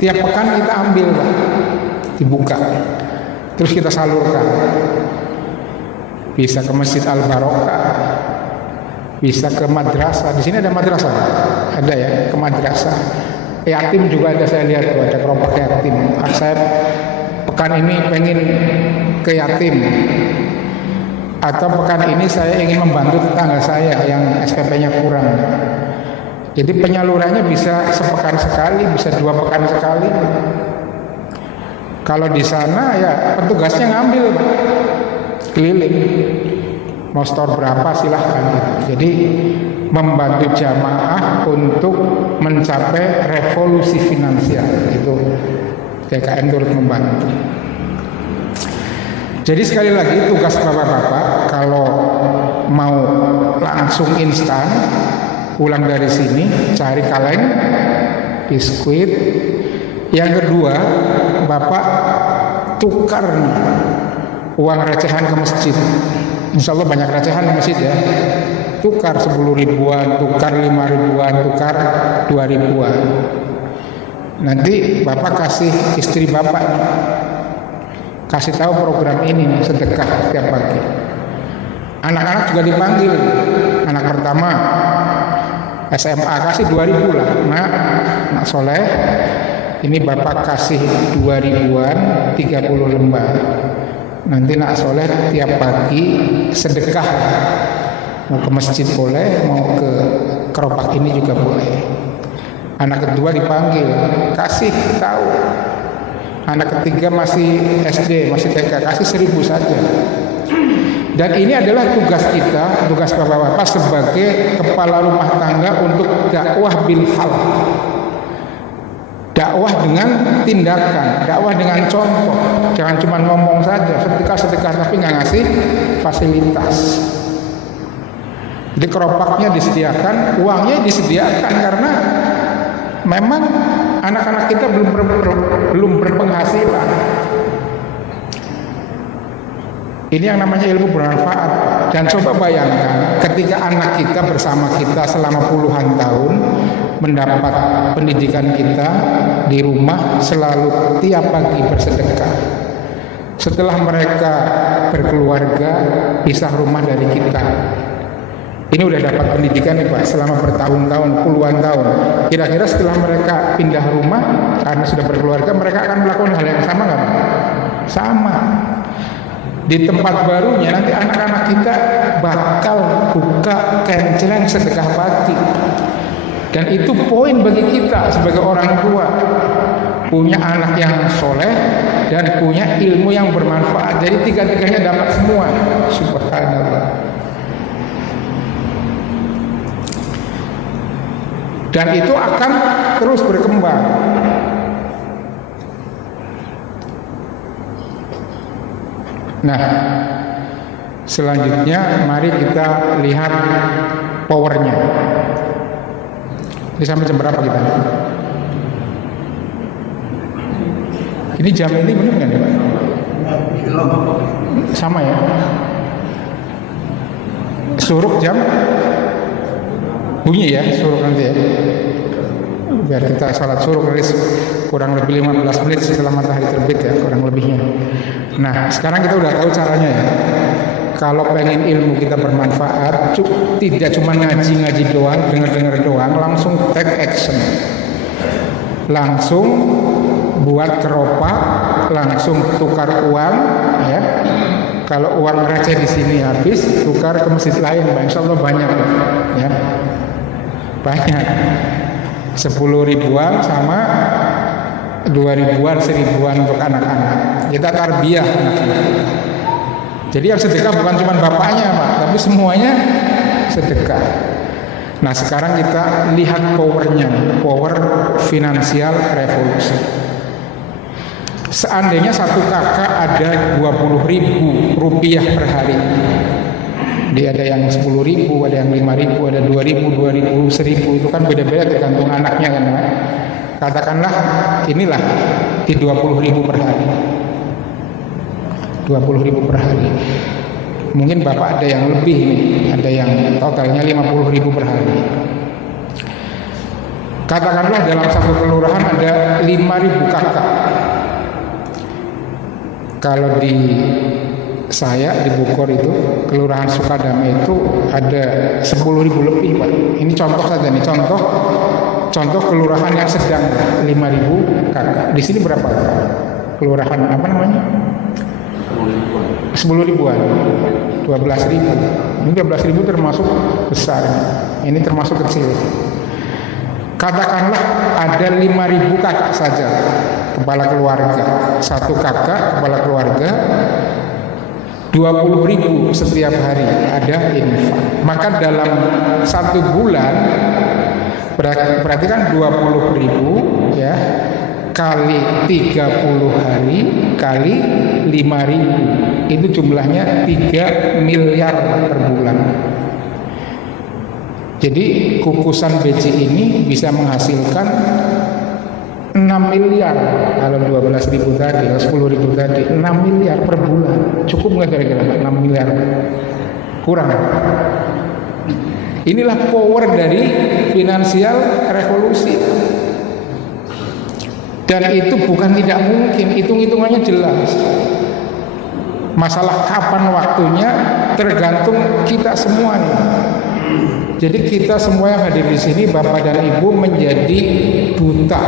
Tiap pekan kita ambil, Pak, dibuka, terus kita salurkan. Bisa ke Masjid Al Barokah, bisa ke madrasah. Di sini ada madrasah, Pak? Ada ya, ke madrasah. Yatim juga ada, saya lihat tuh, ada keropak yatim. Saya pekan ini pengen ke yatim, atau pekan ini saya ingin membantu tetangga saya yang SPP-nya kurang. Jadi penyalurannya bisa sepekan sekali, bisa 2 pekan sekali. Kalau di sana ya petugasnya ngambil, keliling, mau store berapa silahkan. Jadi membantu jamaah untuk mencapai revolusi finansial, itu DKM turut membantu. Jadi sekali lagi tugas bapak-bapak, kalau mau langsung instan, pulang dari sini cari kaleng biskuit. Yang kedua, bapak tukar uang recehan ke masjid. Insya Allah banyak recehan di masjid ya. tukar 10 ribuan, tukar 5 ribuan, tukar 2 ribuan. Nanti bapak kasih istri bapak, kasih tahu program ini nih, sedekah setiap pagi. Anak-anak juga dipanggil. Anak pertama SMA kasih 2 ribu lah. Nak soleh, ini bapak kasih 2 ribuan 30 lembar. Nanti nak soleh tiap pagi sedekah. Mau ke masjid boleh, mau ke keropak ini juga boleh. Anak kedua dipanggil, kasih tahu. Anak ketiga masih SD, masih TK, kasih 1.000 saja. Dan ini adalah tugas kita, tugas bapak-bapak sebagai kepala rumah tangga untuk dakwah bil hal. Dakwah dengan tindakan, dakwah dengan contoh. Jangan cuma ngomong saja, sedekah tapi nggak ngasih fasilitas. Jadi keropaknya disediakan, uangnya disediakan karena memang anak-anak kita belum berpenghasilan. Ini yang namanya ilmu bermanfaat. Dan coba bayangkan ketika anak kita bersama kita selama puluhan tahun mendapat pendidikan kita di rumah, selalu tiap pagi bersedekah. Setelah mereka berkeluarga, pisah rumah dari kita, ini udah dapat pendidikan nih Pak, selama bertahun-tahun, puluhan tahun. Kira-kira setelah mereka pindah rumah karena sudah berkeluarga, mereka akan melakukan hal yang sama nggak Pak? Sama. Di tempat barunya nanti anak-anak kita bakal buka kenceleng sedekah pagi. Dan itu poin bagi kita sebagai orang tua, punya anak yang soleh dan punya ilmu yang bermanfaat. Jadi tiga-tiganya dapat semua. Subhanallah. Dan itu akan terus berkembang. Nah, selanjutnya mari kita lihat powernya. Ini sampai jam berapa kita? Ini jam ini benar nggak nih Pak? Sama ya? Suruk jam bunyi ya, suruk nanti ya. Biar kita sholat suruk kurang lebih 15 menit setelah matahari terbit ya, kurang lebihnya. Nah, sekarang kita udah tahu caranya ya. Kalau pengen ilmu kita bermanfaat, tidak cuma ngaji-ngaji doang, dengar-dengar doang, langsung take action. Langsung buat keropak, langsung tukar uang ya. Kalau uang receh di sini habis, tukar ke masjid lain, insya Allah banyak ya. Banyak. 10 ribuan sama 2 ribuan, 1.000-an untuk anak-anak. Kita tarbiyah anak-anak. Jadi yang sedekah bukan cuma bapaknya Pak, tapi semuanya sedekah. Nah sekarang kita lihat powernya, power finansial revolusi. Seandainya satu kakak ada 20.000 rupiah per hari, dia ada yang 10.000, ada yang 5.000, ada 2.000, 2.000, 1.000, itu kan beda-beda tergantung anaknya kan. Katakanlah inilah di 20.000 per hari. 20.000 per hari. Mungkin bapak ada yang lebih nih, ada yang totalnya 50.000 per hari. Katakanlah dalam satu kelurahan ada 5.000 kakak. Kalau di saya di Bogor itu, Kelurahan Sukadame itu ada 10.000 lebih Pak. Ini contoh saja nih, contoh kelurahan yang sedang 5.000 kakak. Di sini berapa? Kelurahan apa namanya? 10 ribuan. 12.000. Ini 12.000 termasuk besar. Ini termasuk kecil. Katakanlah ada 5.000 kakak saja kepala keluarga. Satu kakak kepala keluarga 20.000 setiap hari ada infak. Maka dalam satu bulan berarti kan 20.000 ya kali 30 hari kali 5.000 itu jumlahnya 3 miliar per bulan. Jadi kukusan biji ini bisa menghasilkan 6 miliar kalau 12.000 tadi, kalau 10.000 tadi, 6 miliar per bulan. Cukup nggak kira-kira 6 miliar? Kurang. Inilah power dari finansial revolusi. Dan itu bukan tidak mungkin, hitung-hitungannya jelas. Masalah kapan waktunya tergantung kita semuanya. Jadi kita semua yang hadir di sini, Bapak dan Ibu, menjadi duta,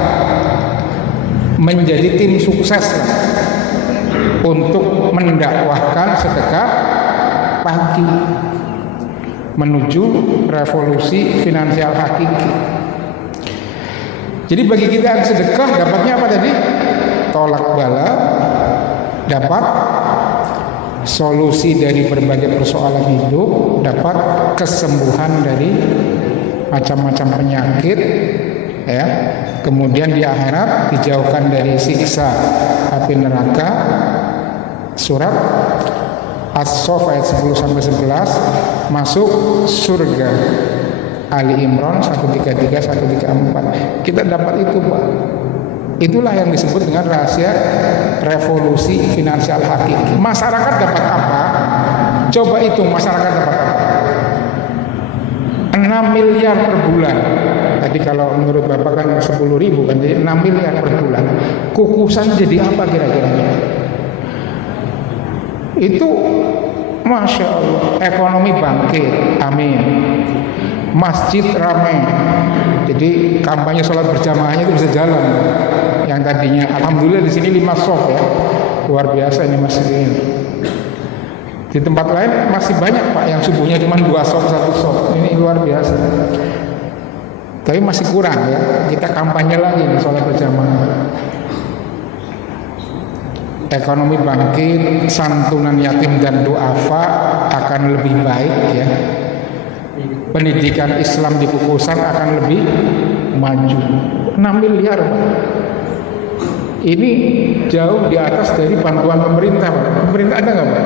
menjadi tim sukses lah, untuk mendakwahkan sedekah pagi menuju revolusi finansial hakiki. Jadi bagi kita yang sedekah dapatnya apa tadi? Tolak bala, dapat solusi dari berbagai persoalan hidup, dapat kesembuhan dari macam-macam penyakit, ya. Kemudian di akhirat dijauhkan dari siksa api neraka. Surat As-Saff ayat 10-11, masuk surga. Ali Imran 133 134. Kita dapat itu, Pak. Itulah yang disebut dengan rahasia revolusi finansial hakiki. Masyarakat dapat apa? Coba hitung, masyarakat dapat apa? 6 miliar per bulan. Tadi kalau menurut Bapak kan 10.000 kan, jadi 6 miliar per bulan. Kukusan jadi apa kira-kira? Itu Masya Allah, ekonomi bangkit, amin. Masjid ramai, jadi kampanye sholat berjamaahnya itu bisa jalan. Yang tadinya, alhamdulillah di sini 5 shop ya, luar biasa ini masjid ini. Di tempat lain masih banyak Pak, yang subuhnya cuma 2 shop, 1 shop. Ini luar biasa. Tapi masih kurang ya, kita kampanye lagi nih sholat berjamaah. Ekonomi bangkit, santunan yatim dan duafa akan lebih baik ya. Pendidikan Islam di Kukusan akan lebih maju. 6 miliar Pak. Ini jauh di atas dari bantuan pemerintah Pak. Pemerintah ada nggak Pak?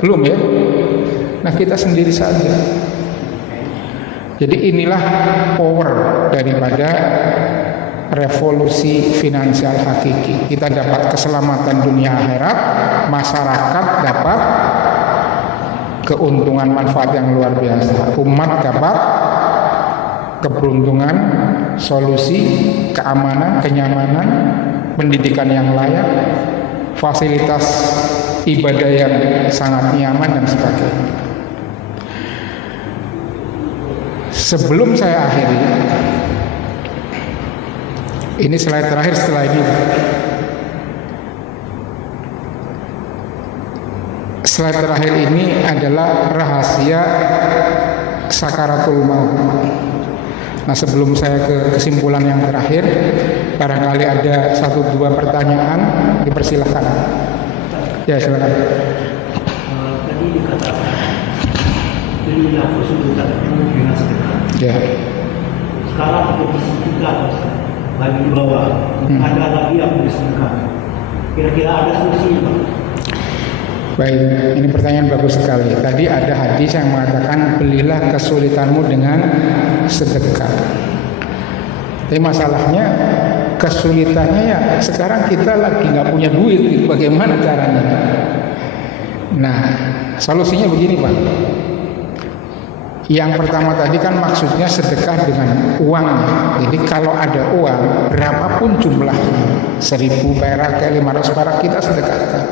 Belum ya. Nah kita sendiri saja. Jadi inilah power daripada revolusi finansial hakiki. Kita dapat keselamatan dunia akhirat, masyarakat dapat keuntungan manfaat yang luar biasa, umat dapat keberuntungan, solusi, keamanan, kenyamanan, pendidikan yang layak, fasilitas ibadah yang sangat nyaman dan sebagainya. Sebelum saya akhiri, ini slide terakhir setelah ini. Slide terakhir ini adalah rahasia sakaratul maut. Nah sebelum saya ke kesimpulan yang terakhir, barangkali ada 1-2 pertanyaan, dipersilahkan. Ya silakan. Tadi dikatakan belilah kesulitan dengan sedekah. Ya. Sekarang posisi kita lagi di bawah, ada lagi yang bersedekah. Kira-kira ada solusinya Pak? Baik, ini pertanyaan bagus sekali. Tadi ada hadis yang mengatakan belilah kesulitanmu dengan sedekah. Tapi masalahnya kesulitannya ya sekarang kita lagi nggak punya duit, bagaimana caranya? Nah, solusinya begini Pak. Yang pertama tadi kan maksudnya sedekah dengan uang. Jadi kalau ada uang berapapun jumlahnya, 1.000 perak, 500 perak kita sedekahkan.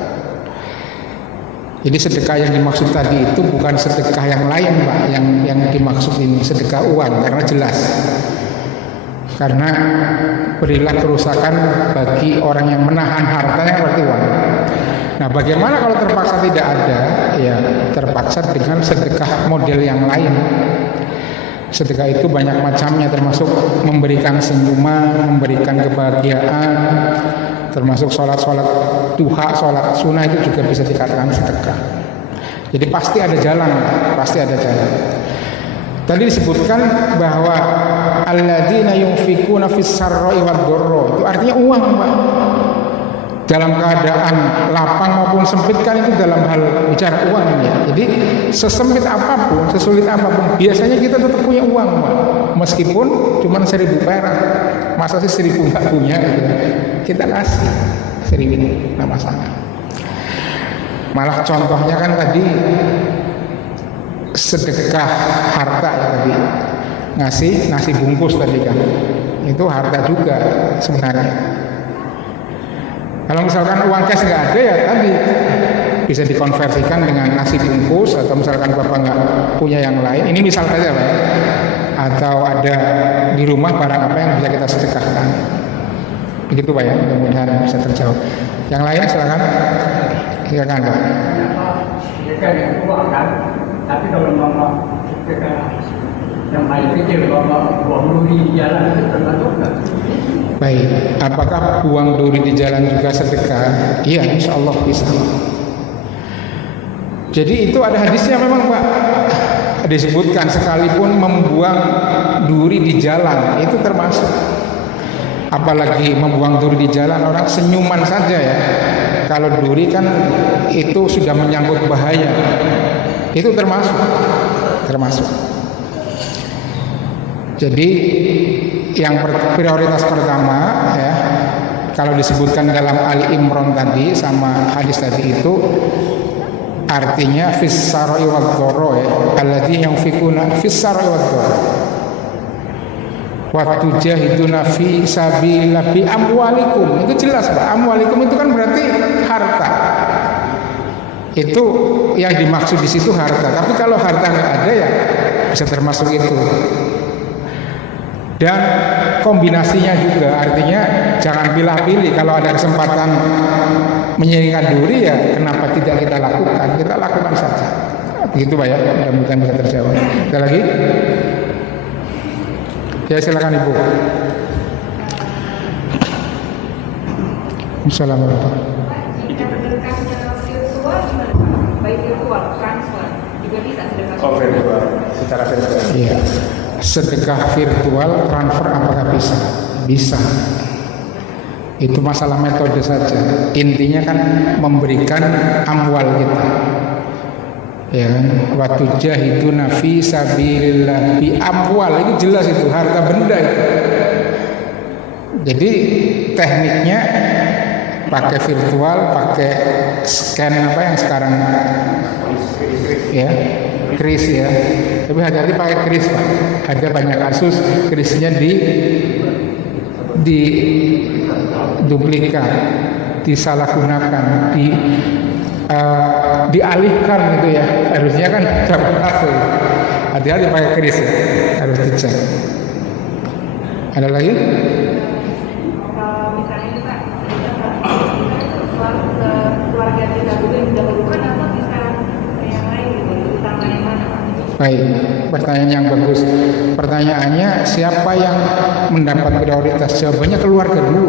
Jadi sedekah yang dimaksud tadi itu bukan sedekah yang lain Pak, yang dimaksud ini sedekah uang karena jelas. Karena berilah kerusakan bagi orang yang menahan hartanya berarti uang. Nah bagaimana kalau terpaksa tidak ada? Ya terpaksa dengan sedekah model yang lain. Sedekah itu banyak macamnya, termasuk memberikan senyuman, memberikan kebahagiaan, termasuk sholat-sholat duha, sholat sunnah itu juga bisa dikatakan sedekah. Jadi pasti ada jalan, pasti ada jalan. Tadi disebutkan bahwa alladzina yunfikuna fis sarra'i wad dharra, itu artinya uang Pak. Dalam keadaan lapang maupun sempit kan itu dalam hal bicara uang ya. Jadi sesempit apapun, sesulit apapun, biasanya kita tetap punya uang Pak. Meskipun cuma 1.000 perak, masa sih 1.000 nggak punya gitu. Kita kasih 1.000, nggak masalah. Malah contohnya kan tadi sedekah harta ya tadi, ngasih nasi bungkus tadi kan, itu harta juga sebenarnya. Kalau misalkan uang cash nggak ada ya tadi bisa dikonversikan dengan nasi bungkus, atau misalkan bapak nggak punya yang lain, ini misal saja Pak, atau ada di rumah barang apa yang bisa kita sedekahkan, begitu Pak ya, mudah-mudahan bisa terjawab. Yang lain silakan Pak. Sedekah yang uang kan, tapi kalau mama sedekah yang paling kecil mama buang duri di jalan itu termasuk nggak? Baik, apakah buang duri di jalan juga sedekah? Iya, insya Allah bisa. Jadi itu ada hadisnya memang Pak, disebutkan sekalipun membuang duri di jalan itu termasuk. Apalagi membuang duri di jalan, orang senyuman saja ya. Kalau duri kan itu sudah menyangkut bahaya, itu termasuk. Jadi yang prioritas pertama ya, kalau disebutkan dalam Ali Imran tadi sama hadis tadi itu artinya fis sarai wad dharra ya, alladzi yunfikuna fis sarai wad dharra wa tujahiduna fi sabilillah bi amwalikum. Itu jelas Pak, amwalikum itu kan berarti harta. Itu yang dimaksud di situ harta. Tapi kalau harta nggak ada ya bisa termasuk itu. Dan kombinasinya juga artinya jangan pilih-pilih. Kalau ada kesempatan menyiringkan duri ya kenapa tidak kita lakukan saja. Begitu Pak ya, mudah-mudahan bisa terjawab. Ada lagi? Ya silakan Ibu. Assalamualaikum. Jika sedekahnya virtual gimana Pak? Baik virtual, transfer juga bisa sedekah. Oh virtual, secara virtual. Iya. Sedekah virtual transfer apakah bisa? Bisa. Itu masalah metode saja. Intinya kan memberikan amwal kita. Ya kan? Wa tujahiduna fi sabilillah bi amwal, itu jelas itu harta benda itu. Jadi tekniknya pakai virtual, pakai scan apa yang sekarang ya, kris ya. Tapi hati-hati pakai kris Pak. Ada banyak kasus krisnya di duplikat, disalahgunakan, dialihkan gitu ya. Harusnya kan dapat hasil. Hati-hati pakai kris ya, harus dicek. Ada lagi? Misalnya juga selalu ke keluarga kita dulu yang didahulukan atau bisa ke yang lain gitu, utama yang mana Pak? Baik, pertanyaan yang bagus. Pertanyaannya siapa yang mendapat prioritas? Jawabannya keluarga dulu.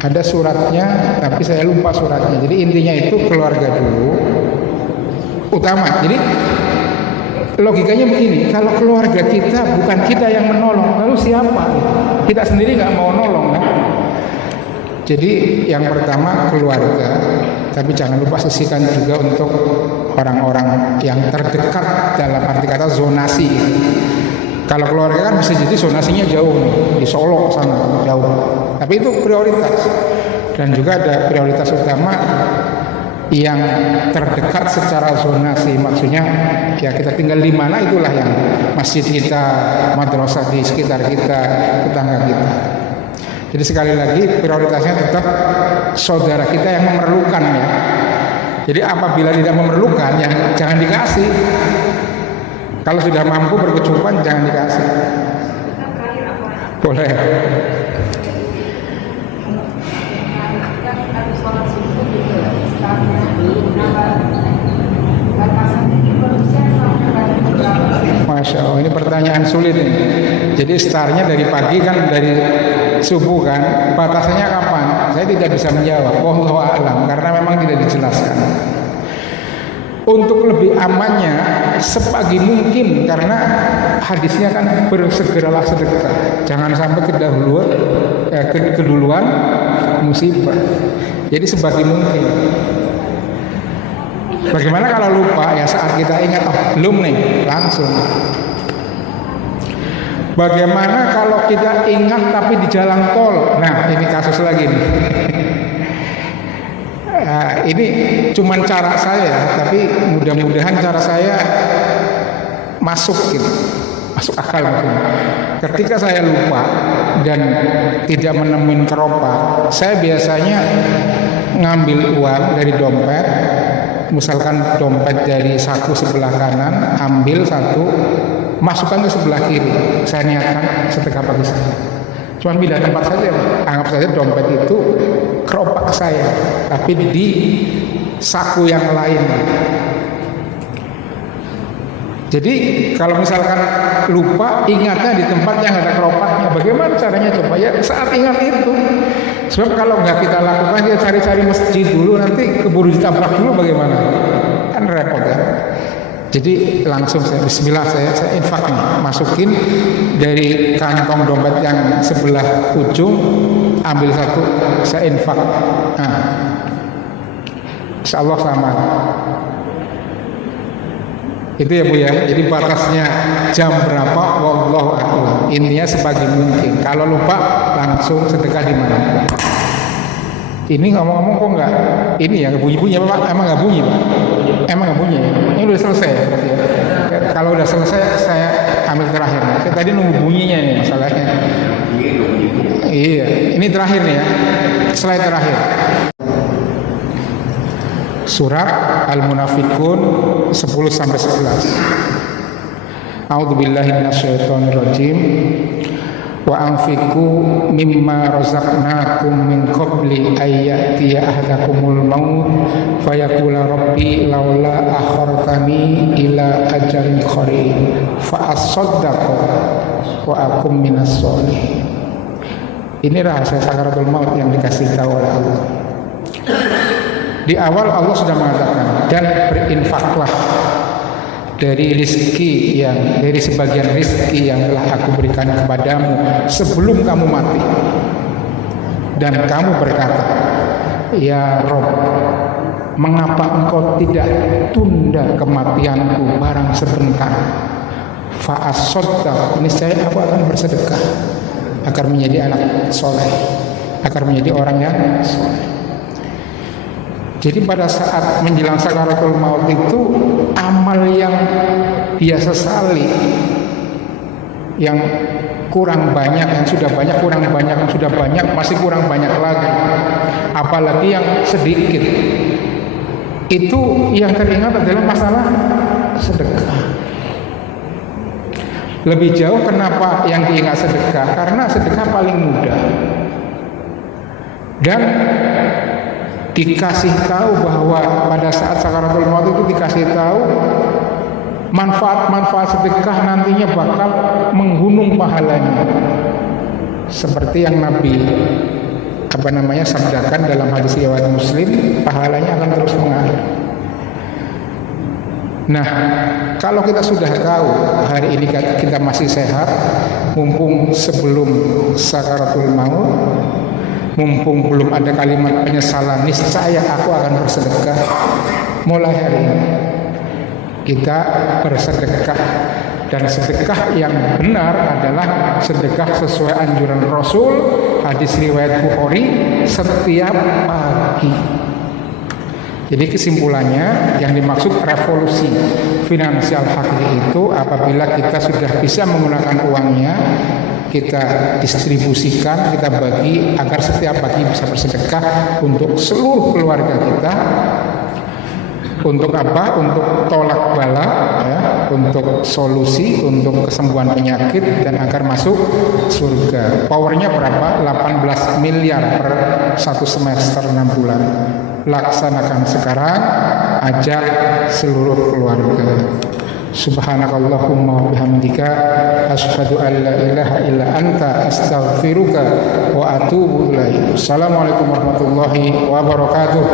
Ada suratnya, tapi saya lupa suratnya. Jadi intinya itu keluarga dulu utama. Jadi logikanya begini, kalau keluarga kita bukan kita yang menolong, lalu siapa? Kita sendiri nggak mau nolong kan? Jadi yang pertama keluarga, tapi jangan lupa sisihkan juga untuk orang-orang yang terdekat dalam arti kata zonasi. Kalau keluarga kan bisa jadi zonasinya jauh nih, di Solo sana jauh. Tapi itu prioritas. Dan juga ada prioritas utama yang terdekat secara zonasi. Maksudnya ya kita tinggal di mana itulah yang masjid kita, madrasah di sekitar kita, tetangga kita. Jadi sekali lagi prioritasnya tetap saudara kita yang memerlukan ya. Jadi apabila tidak memerlukan ya jangan dikasih. Kalau sudah mampu berkecukupan jangan dikasih. Boleh. Masya Allah, ini pertanyaan sulit ini. Jadi startnya dari pagi kan, dari subuh kan, batasannya kapan? Saya tidak bisa menjawab. Wallahu a'lam, karena memang tidak dijelaskan. Untuk lebih amannya sepagi mungkin, karena hadisnya kan bersegeralah sedekah. Jangan sampai keduluan musibah. Jadi sebagi mungkin. Bagaimana kalau lupa ya saat kita ingat, oh belum nih, langsung. Bagaimana kalau kita ingat tapi di jalan tol? Nah ini kasus lagi nih. Ini cuman cara saya, tapi mudah-mudahan cara saya masuk gitu, masuk akal mungkin. Ketika saya lupa dan tidak menemukan keropak, saya biasanya ngambil uang dari dompet, misalkan dompet dari saku sebelah kanan, ambil satu, masukkan ke sebelah kiri. Saya niatkan sedekah pagi saya. Cuma pindah tempat saja, anggap saja dompet itu keropak saya, tapi di saku yang lain. Jadi kalau misalkan lupa, ingatnya di tempat yang ada keropaknya. Bagaimana caranya coba ya? Saat ingat itu. Sebab kalau nggak kita lakukan, kita cari-cari masjid dulu, nanti keburu ditabrak dulu bagaimana? Kan repot ya. Jadi langsung saya bismillah, saya infak nih, masukin dari kantong dompet yang sebelah ujung, ambil satu, saya infak. Nah, insya Allah sama. Itu ya Bu ya. Jadi batasnya jam berapa, wallahu a'lam. Intinya sebagi mungkin. Kalau lupa langsung sedekah di mana. Ini ngomong-ngomong kok enggak ini ya bunyi-bunyi apa Pak? Emang enggak bunyi Pak? Emang enggak bunyi? Ini udah selesai ya? Kalau udah selesai saya ambil terakhir. Saya tadi nunggu bunyinya nih masalahnya. Iya, ini terakhir nih ya. Slide terakhir. Surat Al-Munafiqun 10 sampai 11. A'udzubillahi minasyaitonirrajim. Wa anfiqu mimma razaqnakum min qabli ayyatiya ahadakumul maut fayaqula rabbi laula akhartani ila ajalin qarib fa asaddaqu wa akum minas sholihin. Ini rahasia sakaratul maut yang dikasih tahu oleh Allah. Di awal Allah sudah mengatakan, dan berinfaklah dari sebagian rizki yang telah aku berikan kepadamu sebelum kamu mati. Dan kamu berkata, ya Rob, mengapa engkau tidak tunda kematianku barang sebentar? Fa'asoddaq, ini saya aku akan bersedekah agar menjadi anak soleh, agar menjadi orang yang soleh. Jadi pada saat menjelang sakaratul maut itu amal yang dia sesali, yang kurang banyak, yang sudah banyak, kurang banyak, yang sudah banyak, masih kurang banyak lagi, apalagi yang sedikit, itu yang teringat adalah masalah sedekah. Lebih jauh kenapa yang diingat sedekah? Karena sedekah paling mudah dan dikasih tahu bahwa pada saat sakaratul maut itu dikasih tahu manfaat-manfaat sedekah nantinya bakal menggunung pahalanya, seperti yang Nabi sabdakan dalam hadis riwayat Muslim, pahalanya akan terus mengalir. Nah, kalau kita sudah tahu hari ini kita masih sehat, mumpung sebelum sakaratul maut, mumpung belum ada kalimat penyesalan, niscaya aku akan bersedekah. Mulai hari ini kita bersedekah, dan sedekah yang benar adalah sedekah sesuai anjuran Rasul, hadis riwayat Bukhari, setiap pagi. Jadi kesimpulannya, yang dimaksud revolusi finansial hakiki itu apabila kita sudah bisa menggunakan uangnya, kita distribusikan, kita bagi agar setiap pagi bisa bersedekah untuk seluruh keluarga kita. Untuk apa? Untuk tolak bala, ya, untuk solusi, untuk kesembuhan penyakit, dan agar masuk surga. Powernya berapa? 18 miliar per 1 semester 6 bulan. Laksanakan sekarang, ajak seluruh keluarga. Subhanakallahumma wa bihamdika asyhadu an la ilaha illa anta astaghfiruka wa atubu ilaik. Assalamualaikum warahmatullahi wabarakatuh.